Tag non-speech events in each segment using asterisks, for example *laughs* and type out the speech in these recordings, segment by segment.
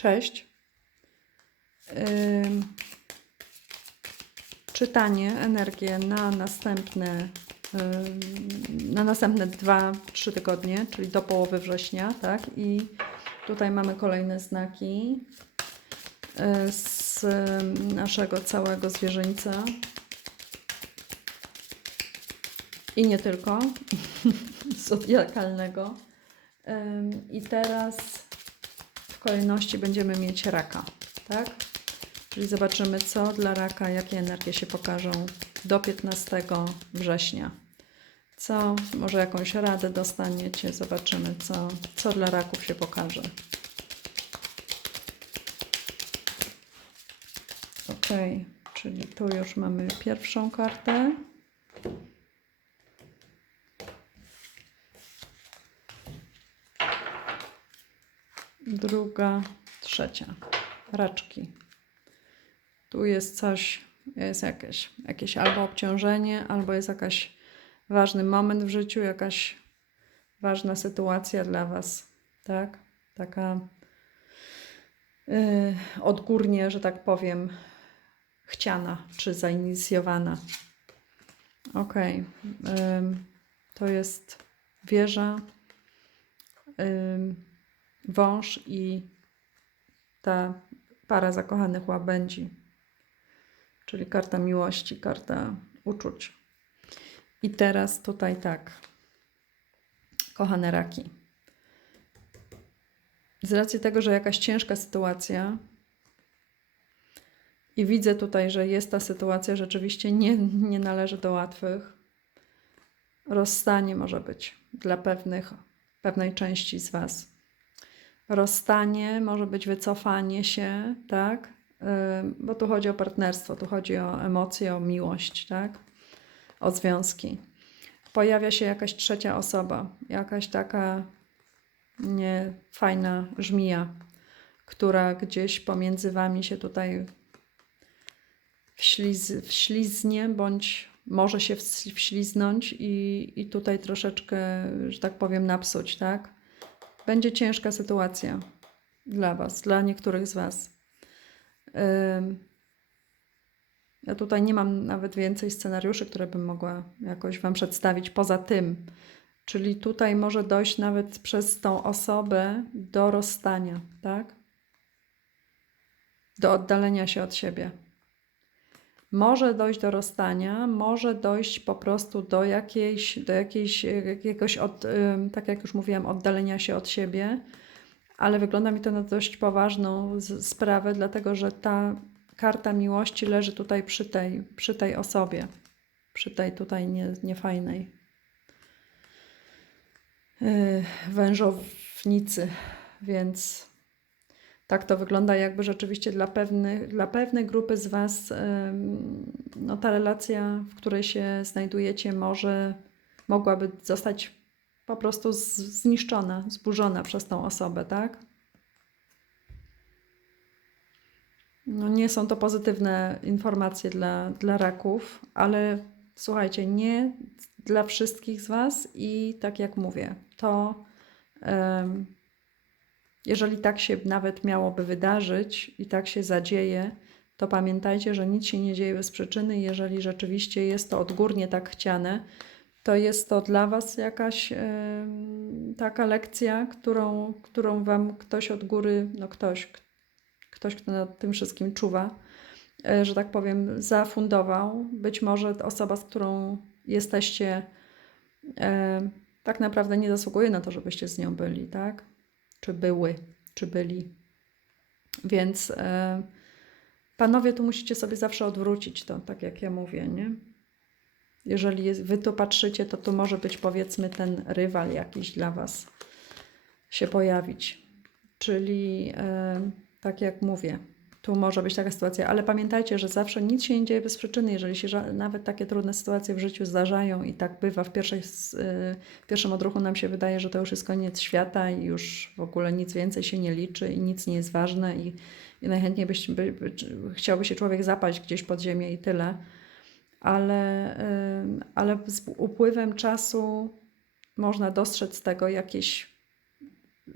Cześć. Ym, czytanie, energię na następne, ym, na następne 2-3 tygodnie, czyli do połowy września, tak? I tutaj mamy kolejne znaki y, z naszego całego zwierzyńca. I nie tylko, *laughs* zodiakalnego. I teraz kolejności będziemy mieć raka, tak? Czyli zobaczymy, co dla raka, jakie energie się pokażą do 15 września. Co, może jakąś radę dostaniecie, zobaczymy, co, co dla raków się pokaże. Ok, czyli tu już mamy pierwszą kartę. Druga, trzecia. Raczki. Tu jest coś, jest jakieś, jakieś albo obciążenie, albo jest jakaś ważny moment w życiu, jakaś ważna sytuacja dla Was, tak? Taka yy, odgórnie, że tak powiem, chciana czy zainicjowana. Ok. to jest wieża. Ym, wąż i ta para zakochanych łabędzi, czyli karta miłości, karta uczuć. I teraz tutaj tak, kochane raki. Z racji tego, że jakaś ciężka sytuacja i widzę tutaj, że jest ta sytuacja rzeczywiście nie, nie należy do łatwych, rozstanie może być dla pewnych, pewnej części z Was rozstanie, może być wycofanie się, tak? Bo tu chodzi o partnerstwo, tu chodzi o emocje, o miłość, tak? O związki. Pojawia się jakaś trzecia osoba, jakaś taka niefajna żmija, która gdzieś pomiędzy wami się tutaj wśliz, wśliznie, bądź może się wśliznąć i, i tutaj troszeczkę, że tak powiem, napsuć, tak? Będzie ciężka sytuacja dla Was, dla niektórych z Was. Ja tutaj nie mam nawet więcej scenariuszy, które bym mogła jakoś Wam przedstawić poza tym. Czyli tutaj może dojść nawet przez tą osobę do rozstania, tak? Do oddalenia się od siebie. Może dojść do rozstania, może dojść po prostu do jakiejś, do jakiejś, jakiegoś, od, tak jak już mówiłam, oddalenia się od siebie, ale wygląda mi to na dość poważną sprawę, dlatego że ta karta miłości leży tutaj przy tej, przy tej osobie, przy tej tutaj nie, niefajnej yy, wężownicy, więc tak to wygląda, jakby rzeczywiście dla, pewnych, dla pewnej grupy z Was no, ta relacja, w której się znajdujecie, może mogłaby zostać po prostu zniszczona, zburzona przez tą osobę, tak? No, nie są to pozytywne informacje dla, dla raków, ale słuchajcie, nie dla wszystkich z Was i tak jak mówię, to. Um, jeżeli tak się nawet miałoby wydarzyć i tak się zadzieje, to pamiętajcie, że nic się nie dzieje bez przyczyny. Jeżeli rzeczywiście jest to odgórnie tak chciane, to jest to dla Was jakaś yy, taka lekcja, którą, którą Wam ktoś od góry, no ktoś, ktoś, kto nad tym wszystkim czuwa, yy, że tak powiem, zafundował. Być może osoba, z którą jesteście, yy, tak naprawdę nie zasługuje na to, żebyście z nią byli, tak? Czy były, czy byli. Więc e, panowie, tu musicie sobie zawsze odwrócić to, tak jak ja mówię, nie? Jeżeli jest, wy to patrzycie, to tu może być powiedzmy ten rywal jakiś dla was się pojawić. Czyli e, tak jak mówię, tu może być taka sytuacja, ale pamiętajcie, że zawsze nic się nie dzieje bez przyczyny. Jeżeli się nawet takie trudne sytuacje w życiu zdarzają i tak bywa, w, pierwszej, y, w pierwszym odruchu nam się wydaje, że to już jest koniec świata i już w ogóle nic więcej się nie liczy i nic nie jest ważne i, i najchętniej byś, by, by, chciałby się człowiek zapaść gdzieś pod ziemię i tyle. Ale, ale z upływem czasu można dostrzec tego jakiś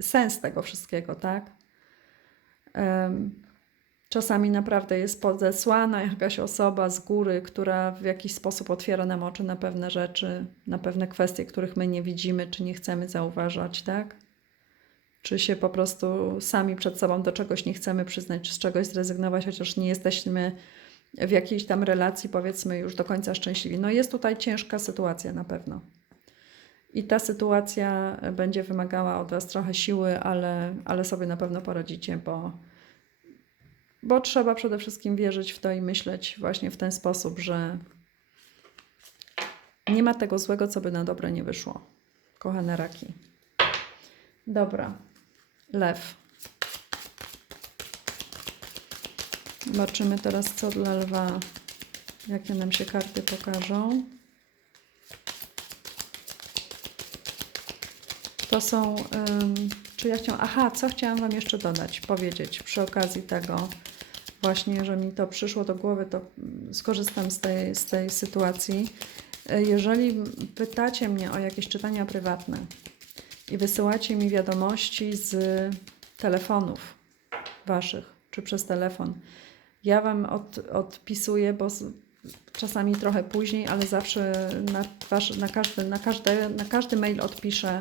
sens tego wszystkiego, tak? Em, Czasami naprawdę jest podesłana jakaś osoba z góry, która w jakiś sposób otwiera nam oczy na pewne rzeczy, na pewne kwestie, których my nie widzimy, czy nie chcemy zauważać, tak? Czy się po prostu sami przed sobą do czegoś nie chcemy przyznać, czy z czegoś zrezygnować, chociaż nie jesteśmy w jakiejś tam relacji, powiedzmy, już do końca szczęśliwi. No jest tutaj ciężka sytuacja na pewno. I ta sytuacja będzie wymagała od Was trochę siły, ale, ale sobie na pewno poradzicie, bo, bo trzeba przede wszystkim wierzyć w to i myśleć właśnie w ten sposób, że nie ma tego złego, co by na dobre nie wyszło. Kochane raki. Dobra. Lew. Zobaczymy teraz, co dla lwa. Jakie nam się karty pokażą. To są. ym, czy ja chciałam. Aha, co chciałam Wam jeszcze dodać, powiedzieć przy okazji tego, właśnie, że mi to przyszło do głowy, to skorzystam z tej, z tej sytuacji. Y, Jeżeli pytacie mnie o jakieś czytania prywatne i wysyłacie mi wiadomości z telefonów Waszych, czy przez telefon, ja Wam od, odpisuję, bo czasami trochę później, ale zawsze na, wasz, na, każdy, na, każde, na każdy mail odpiszę.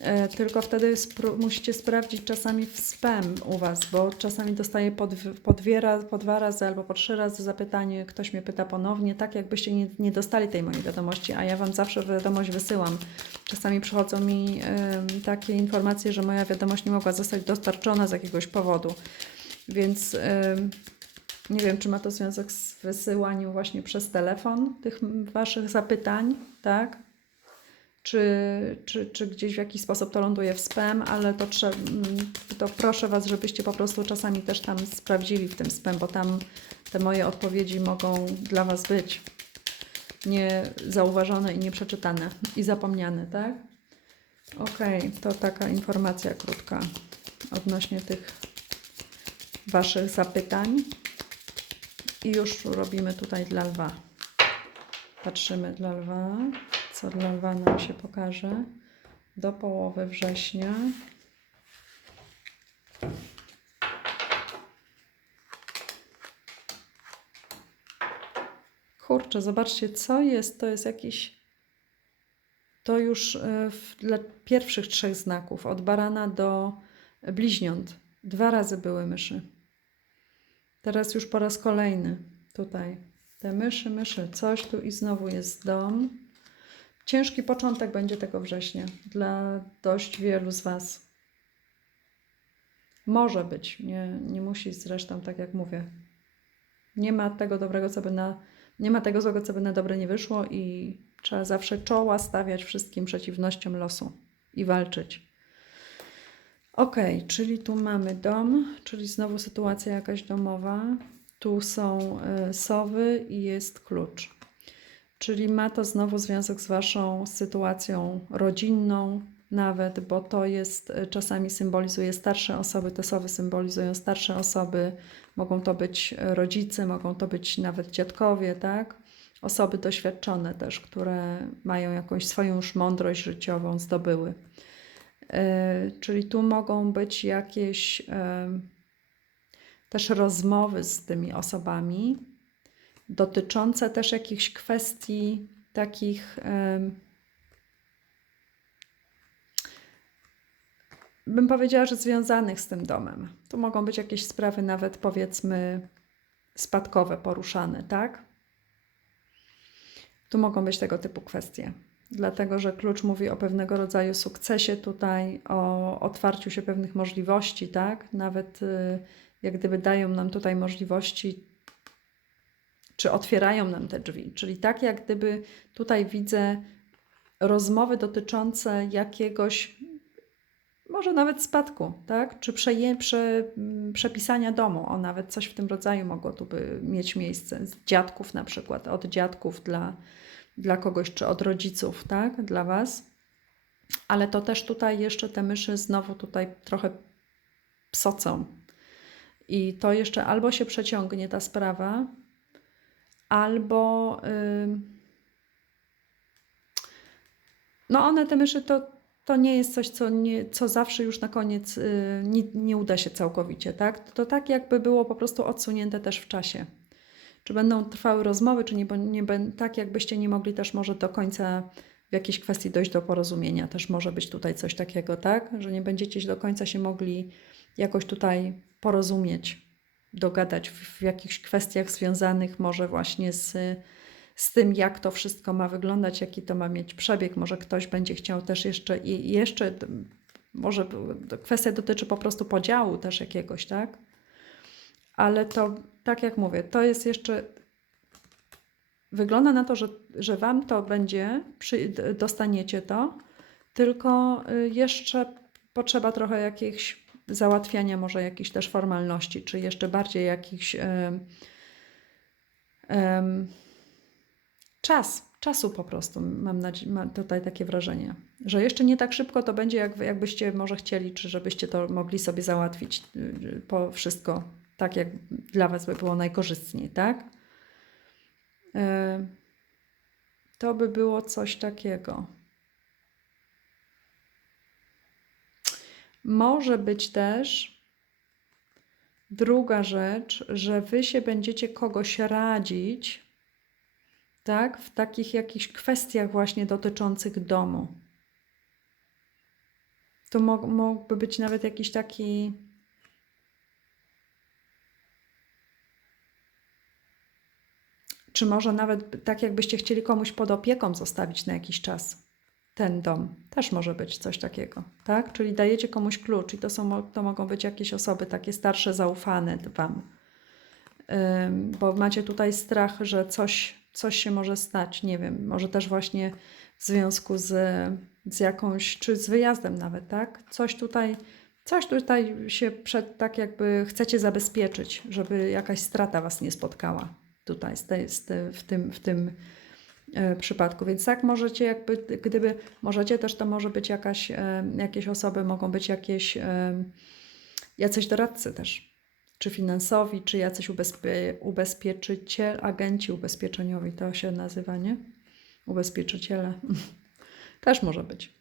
E, Tylko wtedy musicie sprawdzić czasami w spam u Was, bo czasami dostaję po, po, dwie raz, po dwa razy albo po trzy razy zapytanie, ktoś mnie pyta ponownie, tak jakbyście nie, nie dostali tej mojej wiadomości, a ja Wam zawsze wiadomość wysyłam. Czasami przychodzą mi em, takie informacje, że moja wiadomość nie mogła zostać dostarczona z jakiegoś powodu, więc em, nie wiem, czy ma to związek z wysyłaniem właśnie przez telefon tych Waszych zapytań, tak? Czy, czy, czy gdzieś w jakiś sposób to ląduje w spam, ale to, mm, to proszę Was, żebyście po prostu czasami też tam sprawdzili w tym spam, bo tam te moje odpowiedzi mogą dla Was być niezauważone i nieprzeczytane i zapomniane, tak? Okej, to taka informacja krótka odnośnie tych Waszych zapytań. I już robimy tutaj dla lwa. Patrzymy dla lwa, co dla lwa nam się pokaże do połowy września. Kurczę, zobaczcie, co jest. To jest jakiś. To już e, w, dla pierwszych trzech znaków, od barana do bliźniąt. Dwa razy były myszy. Teraz już po raz kolejny tutaj. Te myszy, myszy, coś tu i znowu jest dom. Ciężki początek będzie tego września dla dość wielu z Was. Może być, nie, nie musi zresztą, tak jak mówię. Nie ma tego dobrego, co by na, nie ma tego złego, co by na dobre nie wyszło i trzeba zawsze czoła stawiać wszystkim przeciwnościom losu i walczyć. Ok, czyli tu mamy dom, czyli znowu sytuacja jakaś domowa. Tu są y, sowy i jest klucz. Czyli ma to znowu związek z Waszą sytuacją rodzinną, nawet, bo to jest y, czasami symbolizuje starsze osoby, te sowy symbolizują starsze osoby, mogą to być rodzice, mogą to być nawet dziadkowie, tak? Osoby doświadczone też, które mają jakąś swoją już mądrość życiową, zdobyły. E, Czyli tu mogą być jakieś też rozmowy z tymi osobami dotyczące też jakichś kwestii takich, bym powiedziała, że związanych z tym domem. Tu mogą być jakieś sprawy nawet powiedzmy spadkowe poruszane, tak? Tu mogą być tego typu kwestie. Dlatego, że klucz mówi o pewnego rodzaju sukcesie tutaj, o otwarciu się pewnych możliwości, tak? Nawet y, jak gdyby dają nam tutaj możliwości, czy otwierają nam te drzwi. Czyli tak jak gdyby tutaj widzę rozmowy dotyczące jakiegoś, może nawet spadku, tak? Czy przeje, prze, przepisania domu, o nawet coś w tym rodzaju mogło tu by mieć miejsce. Z dziadków na przykład, od dziadków dla, dla kogoś, czy od rodziców, tak? Dla Was. Ale to też tutaj jeszcze te myszy znowu tutaj trochę psocą. I to jeszcze albo się przeciągnie ta sprawa, albo. no, one, te myszy, to to nie jest coś, co, nie, co zawsze już na koniec y, nie, nie uda się całkowicie, tak? To tak jakby było po prostu odsunięte też w czasie. Czy będą trwały rozmowy, czy nie, nie tak jakbyście nie mogli też może do końca w jakiejś kwestii dojść do porozumienia. Też może być tutaj coś takiego, tak? Że nie będziecie do końca się mogli jakoś tutaj porozumieć, dogadać w, w jakichś kwestiach związanych może właśnie z, z tym, jak to wszystko ma wyglądać, jaki to ma mieć przebieg. Może ktoś będzie chciał też jeszcze i jeszcze, może kwestia dotyczy po prostu podziału też jakiegoś, tak? Ale to, tak jak mówię, to jest jeszcze wygląda na to, że, że Wam to będzie, przy, dostaniecie to, tylko y, jeszcze potrzeba trochę jakichś załatwiania, może jakichś też formalności, czy jeszcze bardziej jakichś czas, czasu po prostu. Mam, mam tutaj takie wrażenie, że jeszcze nie tak szybko to będzie, jak, jakbyście może chcieli, czy żebyście to mogli sobie załatwić y, y, po wszystko tak, jak dla Was by było najkorzystniej, tak? E, To by było coś takiego. Może być też druga rzecz, że wy się będziecie kogoś radzić, tak, w takich jakichś kwestiach właśnie dotyczących domu. To mógłby być nawet jakiś taki. Czy może nawet tak, jakbyście chcieli komuś pod opieką zostawić na jakiś czas ten dom. Też może być coś takiego, tak? Czyli dajecie komuś klucz i to, są, to mogą być jakieś osoby takie starsze, zaufane Wam. Ym, bo macie tutaj strach, że coś, coś się może stać, nie wiem, może też właśnie w związku z, z jakąś, czy z wyjazdem nawet, tak? Coś tutaj, coś tutaj się przed, tak jakby chcecie zabezpieczyć, żeby jakaś strata Was nie spotkała tutaj, z z te, w tym, w tym przypadku. Więc tak możecie jakby, gdyby, możecie też to może być jakaś, e, jakieś osoby, mogą być jakieś, e, jacyś doradcy też, czy finansowi, czy jacyś ubezpie, ubezpieczyciel, agenci ubezpieczeniowi, to się nazywa, nie? Ubezpieczyciele. *laughs* też może być.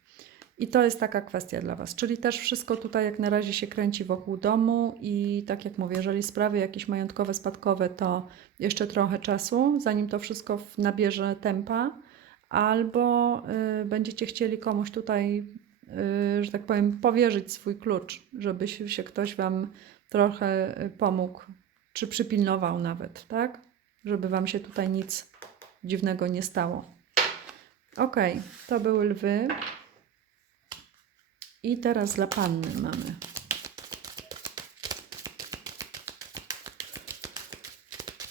I to jest taka kwestia dla Was. Czyli też wszystko tutaj jak na razie się kręci wokół domu i tak jak mówię, jeżeli sprawy jakieś majątkowe, spadkowe, to jeszcze trochę czasu, zanim to wszystko nabierze tempa, albo y, będziecie chcieli komuś tutaj, y, że tak powiem, powierzyć swój klucz, żeby się, się ktoś Wam trochę y, pomógł, czy przypilnował nawet, tak? Żeby Wam się tutaj nic dziwnego nie stało. Ok, to były lwy. I teraz dla panny mamy.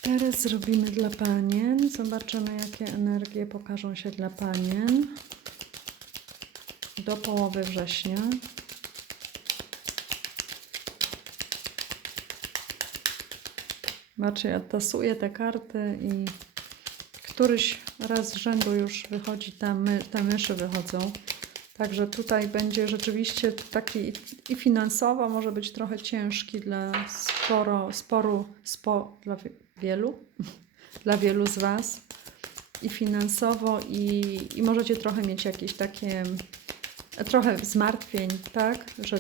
Teraz zrobimy dla panien. Zobaczymy, jakie energie pokażą się dla panien do połowy września. Zobaczcie, ja tasuję te karty i któryś raz z rzędu już wychodzi, ta te myszy wychodzą. Także tutaj będzie rzeczywiście taki i finansowo może być trochę ciężki dla sporo, sporu, spo, dla wie- wielu, *laughs* dla wielu z Was. I finansowo, i, i możecie trochę mieć jakieś takie, trochę zmartwień, tak? Że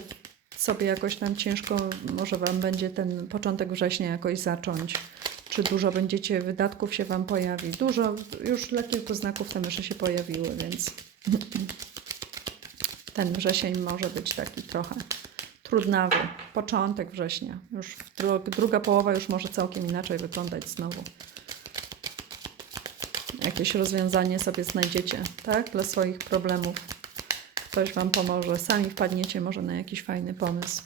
sobie jakoś tam ciężko, może Wam będzie ten początek września jakoś zacząć. Czy dużo będziecie, wydatków się Wam pojawi. Dużo, już dla kilku znaków te myszy się pojawiły, więc *laughs* ten wrzesień może być taki trochę trudnawy. Początek września. Już dru druga połowa już może całkiem inaczej wyglądać znowu. Jakieś rozwiązanie sobie znajdziecie, tak? Dla swoich problemów. Ktoś Wam pomoże. Sami wpadniecie może na jakiś fajny pomysł.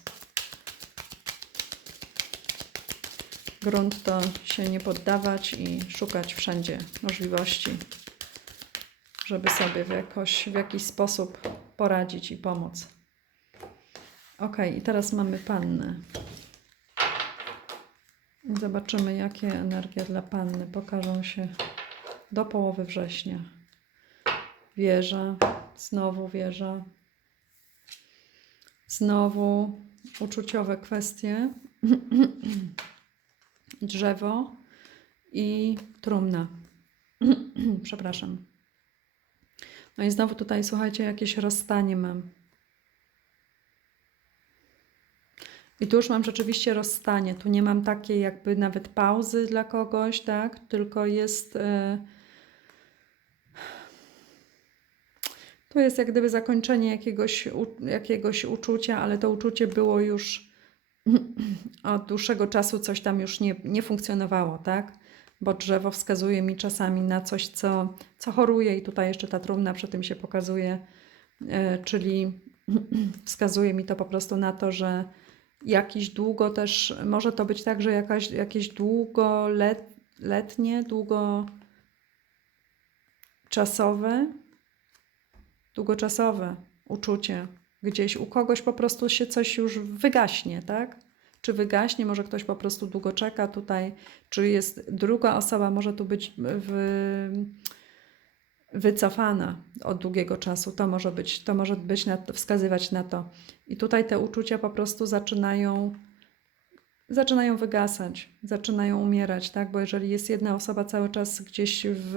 Grunt to się nie poddawać i szukać wszędzie możliwości, żeby sobie w, jakoś, w jakiś sposób poradzić i pomóc. Ok, i teraz mamy pannę. Zobaczymy, jakie energie dla panny pokażą się do połowy września. Wieża, znowu wieża, znowu uczuciowe kwestie, *clears throat* drzewo i trumna. *clears throat* Przepraszam. No i znowu tutaj, słuchajcie, jakieś rozstanie mam. I tu już mam rzeczywiście rozstanie. Tu nie mam takiej jakby nawet pauzy dla kogoś, tak? Tylko jest. Yy... Tu jest jak gdyby zakończenie jakiegoś, u, jakiegoś uczucia, ale to uczucie było już *clears throat* od dłuższego czasu, coś tam już nie, nie funkcjonowało, tak? Bo drzewo wskazuje mi czasami na coś, co, co choruje, i tutaj jeszcze ta trumna przy tym się pokazuje, e, czyli *clears throat* wskazuje mi to po prostu na to, że jakiś długo też, może to być tak, że jakaś, jakieś długoletnie, długoczasowe, długoczasowe uczucie. Gdzieś u kogoś po prostu się coś już wygaśnie, tak? Czy wygaśnie, może ktoś po prostu długo czeka tutaj, czy jest druga osoba, może tu być w, wycofana od długiego czasu. To może być, to może być na, wskazywać na to. I tutaj te uczucia po prostu zaczynają zaczynają wygasać, zaczynają umierać, tak? Bo jeżeli jest jedna osoba cały czas gdzieś w,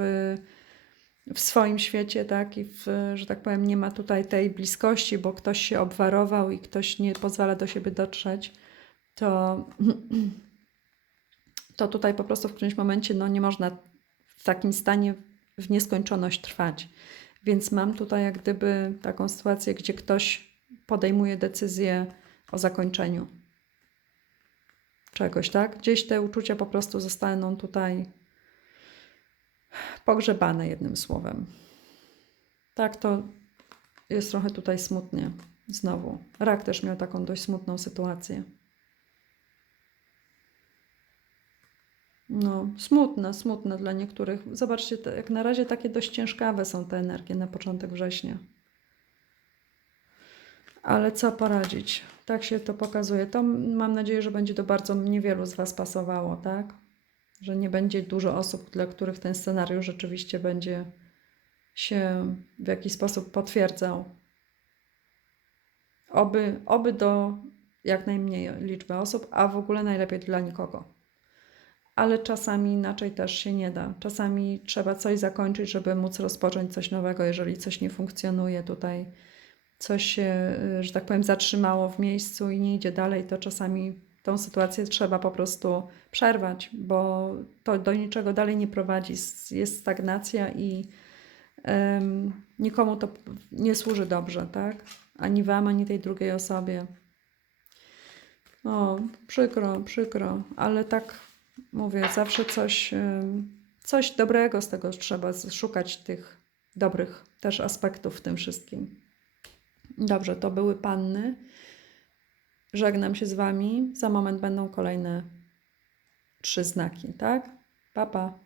w swoim świecie, tak, i w, że tak powiem, nie ma tutaj tej bliskości, bo ktoś się obwarował i ktoś nie pozwala do siebie dotrzeć, to, *clears throat* to tutaj po prostu w którymś momencie no, nie można w takim stanie w nieskończoność trwać. Więc mam tutaj jak gdyby taką sytuację, gdzie ktoś podejmuje decyzję o zakończeniu czegoś, tak? Gdzieś te uczucia po prostu zostaną tutaj pogrzebane jednym słowem. Tak, to jest trochę tutaj smutnie. Znowu. Rak też miał taką dość smutną sytuację. No, smutne, smutne dla niektórych. Zobaczcie, jak na razie takie dość ciężkawe są te energie na początek września. Ale co poradzić? Tak się to pokazuje. To mam nadzieję, że będzie to bardzo niewielu z Was pasowało, tak? Że nie będzie dużo osób, dla których ten scenariusz rzeczywiście będzie się w jakiś sposób potwierdzał. Oby, oby do jak najmniej liczby osób, a w ogóle najlepiej dla nikogo. Ale czasami inaczej też się nie da. Czasami trzeba coś zakończyć, żeby móc rozpocząć coś nowego, jeżeli coś nie funkcjonuje tutaj coś się, y, że tak powiem, zatrzymało w miejscu i nie idzie dalej, to czasami tą sytuację trzeba po prostu przerwać, bo to do niczego dalej nie prowadzi. Jest stagnacja i em, nikomu to nie służy dobrze, tak? Ani wam, ani tej drugiej osobie. O, przykro, przykro, ale tak mówię, zawsze coś, coś dobrego z tego trzeba szukać, tych dobrych też aspektów w tym wszystkim. Dobrze, to były panny. Żegnam się z Wami. Za moment będą kolejne trzy znaki, tak? Pa, pa.